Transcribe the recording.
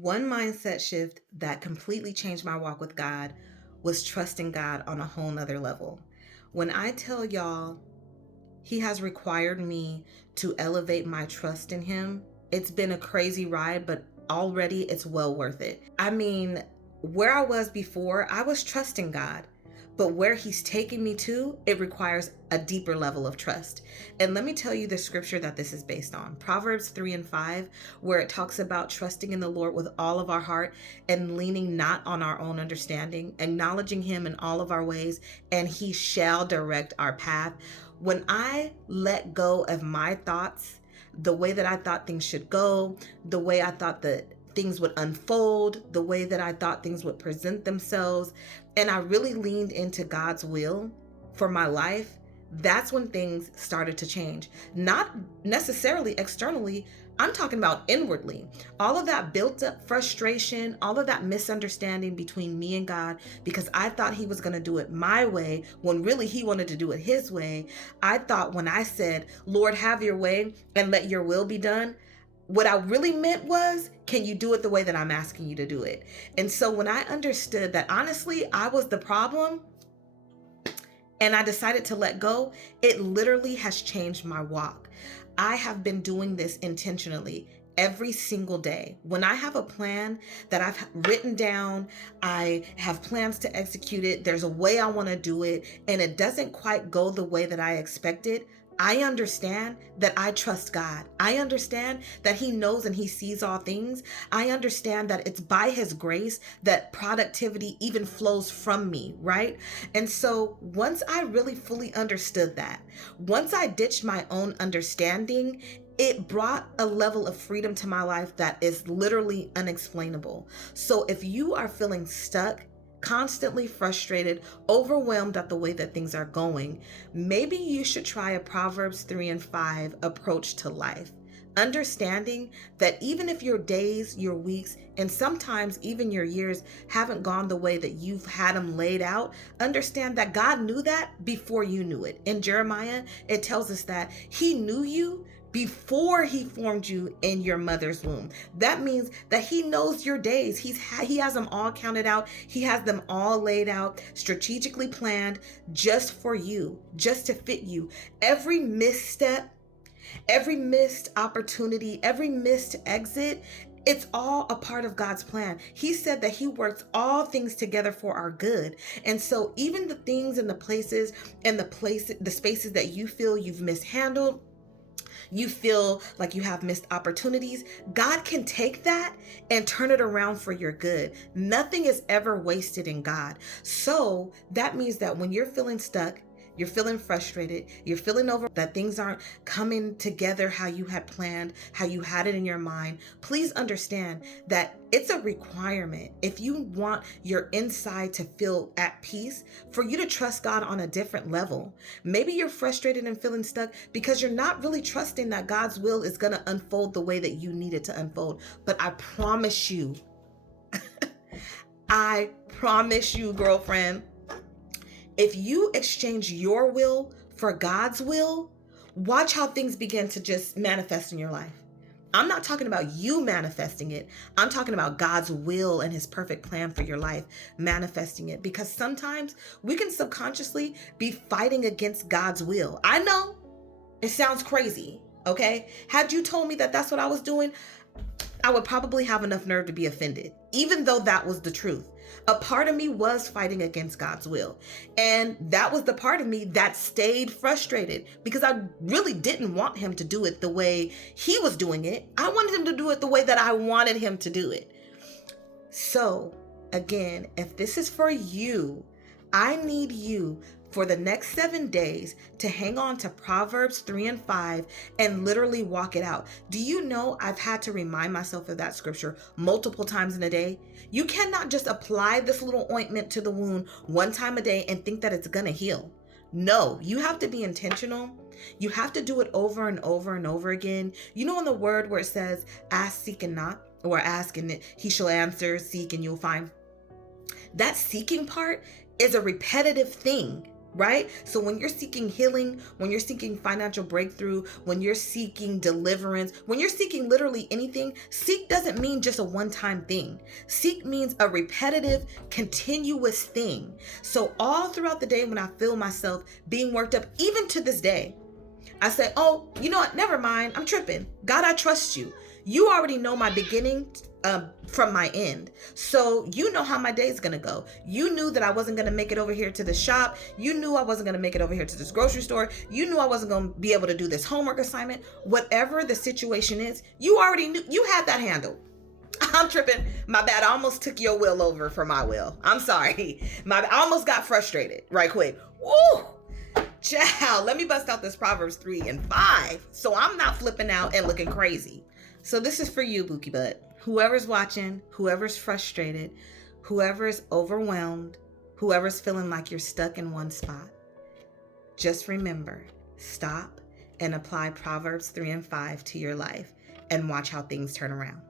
One mindset shift that completely changed my walk with God was trusting God on a whole nother level. When I tell y'all, He has required me to elevate my trust in Him, it's been a crazy ride, but already it's well worth it. I mean, where I was before, I was trusting God. But where He's taking me to, it requires a deeper level of trust. And let me tell you the scripture that this is based on, Proverbs 3 and 5, where it talks about trusting in the Lord with all of our heart and leaning not on our own understanding, acknowledging Him in all of our ways, and He shall direct our path. When I let go of my thoughts, the way that I thought things should go, the way I thought that things would unfold, the way that I thought things would present themselves, and I really leaned into God's will for my life, that's when things started to change. Not necessarily externally, I'm talking about inwardly. All of that built up frustration, all of that misunderstanding between me and God, because I thought He was going to do it my way when really He wanted to do it His way. I thought when I said, Lord, have your way and let your will be done, what I really meant was, can you do it the way that I'm asking you to do it? And so when I understood that honestly, I was the problem and I decided to let go, it literally has changed my walk. I have been doing this intentionally every single day. When I have a plan that I've written down, I have plans to execute it, there's a way I want to do it, and it doesn't quite go the way that I expected, I understand that I trust God. I understand that He knows and He sees all things. I understand that it's by His grace that productivity even flows from me, right? And so once I really fully understood that, once I ditched my own understanding, it brought a level of freedom to my life that is literally unexplainable. So if you are feeling stuck, constantly frustrated, overwhelmed at the way that things are going, maybe you should try a Proverbs 3 and 5 approach to life. Understanding that even if your days, your weeks, and sometimes even your years haven't gone the way that you've had them laid out, understand that God knew that before you knew it. In Jeremiah, it tells us that He knew you before He formed you in your mother's womb. That means that He knows your days. He has them all counted out. He has them all laid out, strategically planned just for you, just to fit you. Every misstep, every missed opportunity, every missed exit, it's all a part of God's plan. He said that He works all things together for our good. And so even the things and the places and the spaces that you feel you've mishandled, you feel like you have missed opportunities, God can take that and turn it around for your good. Nothing is ever wasted in God. So that means that when you're feeling stuck, you're feeling frustrated, you're feeling over that things aren't coming together how you had planned, how you had it in your mind, please understand that it's a requirement if you want your inside to feel at peace for you to trust God on a different level. Maybe you're frustrated and feeling stuck because you're not really trusting that God's will is going to unfold the way that you need it to unfold. But I promise you, I promise you, girlfriend, if you exchange your will for God's will, watch how things begin to just manifest in your life. I'm not talking about you manifesting it. I'm talking about God's will and His perfect plan for your life, manifesting it. Because sometimes we can subconsciously be fighting against God's will. I know it sounds crazy, okay? Had you told me that that's what I was doing, I would probably have enough nerve to be offended, even though that was the truth. A part of me was fighting against God's will. And that was the part of me that stayed frustrated because I really didn't want Him to do it the way He was doing it. I wanted Him to do it the way that I wanted Him to do it. So again, if this is for you, I need you for the next 7 days to hang on to Proverbs 3 and 5 and literally walk it out. Do you know I've had to remind myself of that scripture multiple times in a day? You cannot just apply this little ointment to the wound one time a day and think that it's gonna heal. No, you have to be intentional. You have to do it over and over and over again. You know in the word where it says, ask, seek, and knock, or ask and He shall answer, seek and you'll find. That seeking part is a repetitive thing. right? So when you're seeking healing, when you're seeking financial breakthrough, when you're seeking deliverance, when you're seeking literally anything, seek doesn't mean just a one-time thing. Seek means a repetitive, continuous thing. So all throughout the day when I feel myself being worked up, even to this day, I say, oh, you know what? Never mind. I'm tripping. God, I trust you. You already know my beginning from my end. So you know how my day is going to go. You knew that I wasn't going to make it over here to the shop. You knew I wasn't going to make it over here to this grocery store. You knew I wasn't going to be able to do this homework assignment. Whatever the situation is, you already knew. You had that handled. I'm tripping. My bad. I almost took your will over for my will. I'm sorry. I almost got frustrated right quick. Woo! Child, let me bust out this Proverbs 3 and 5 so I'm not flipping out and looking crazy. So this is for you, Bookie Butt. Whoever's watching, whoever's frustrated, whoever's overwhelmed, whoever's feeling like you're stuck in one spot, just remember, stop and apply Proverbs 3 and 5 to your life and watch how things turn around.